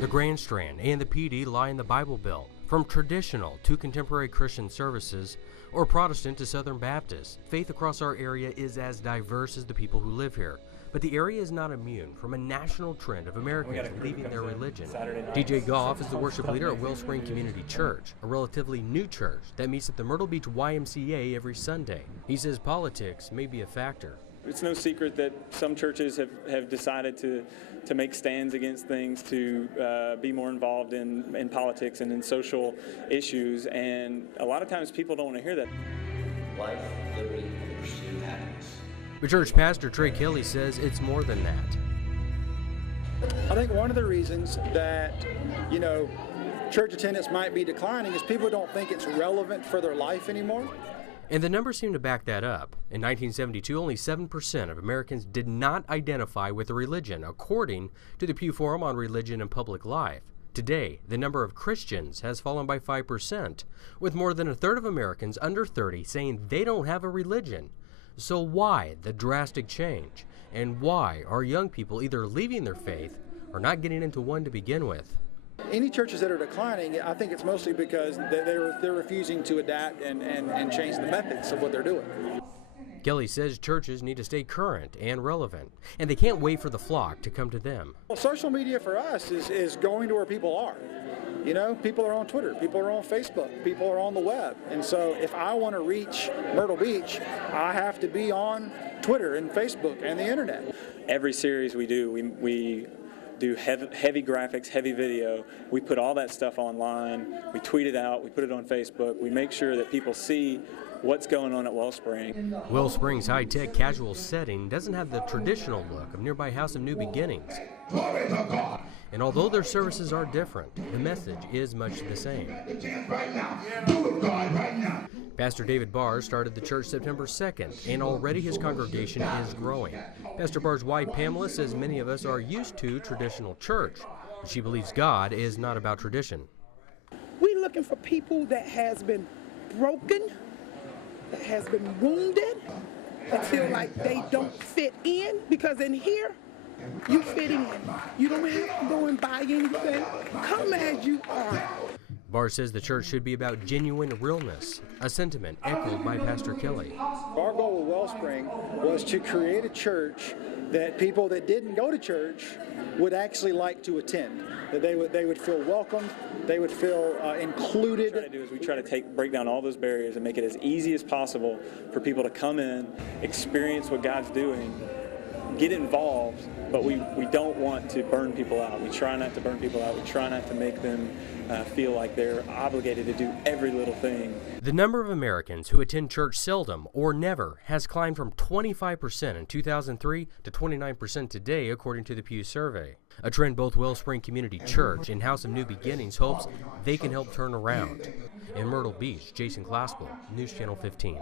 The Grand Strand and the PD lie in the Bible Belt, from traditional to contemporary Christian services, or Protestant to Southern Baptist. Faith across our area is as diverse as the people who live here. But the area is not immune from a national trend of Americans leaving their religion. DJ Goff is the worship leader at Wellspring Community Church, a relatively new church that meets at the Myrtle Beach YMCA every Sunday. He says politics may be a factor. It's no secret that some churches have decided to make stands against things, to be more involved in politics and in social issues, and a lot of times people don't want to hear that. Life, liberty, and the pursuit of happiness. But church pastor Trey Kelly says it's more than that. I think one of the reasons that, church attendance might be declining is people don't think it's relevant for their life anymore. And the numbers seem to back that up. In 1972, only 7% of Americans did not identify with a religion, according to the Pew Forum on Religion and Public Life. Today, the number of Christians has fallen by 5%, with more than a third of Americans under 30 saying they don't have a religion. So why the drastic change? And why are young people either leaving their faith or not getting into one to begin with? Any churches that are declining, I think it's mostly because they're refusing to adapt and change the methods of what they're doing. Kelly says churches need to stay current and relevant, and they can't wait for the flock to come to them. Well, social media for us is going to where people are. People are on Twitter, people are on Facebook, people are on the web. And so if I want to reach Myrtle Beach, I have to be on Twitter and Facebook and the internet. Every series we do, we do heavy graphics, heavy video. We put all that stuff online. We tweet it out. We put it on Facebook. We make sure that people see what's going on at Wellspring. Wellspring's high-tech casual setting doesn't have the traditional look of nearby House of New Beginnings. And although their services are different, the message is much the same. Pastor David Barr started the church September 2nd, and already his congregation is growing. Pastor Barr's wife, Pamela, says many of us are used to traditional church, but she believes God is not about tradition. We're looking for people that has been broken, that has been wounded, that feel like they don't fit in, because in here, you fit in. You don't have to go and buy anything. Come as you are. Barr says the church should be about genuine realness, a sentiment echoed by Pastor Kelly. Our goal with Wellspring was to create a church that people that didn't go to church would actually like to attend, that they would feel welcomed, they would feel included. What we try to do is we try to break down all those barriers and make it as easy as possible for people to come in, experience what God's doing, get involved, but we don't want to burn people out. We try not to burn people out. We try not to make them feel like they're obligated to do every little thing. The number of Americans who attend church seldom or never has climbed from 25% in 2003 to 29% today, according to the Pew survey. A trend both Wellspring Community Church and House of New Beginnings hopes they can help turn around. In Myrtle Beach, Jason Glaspel, News Channel 15.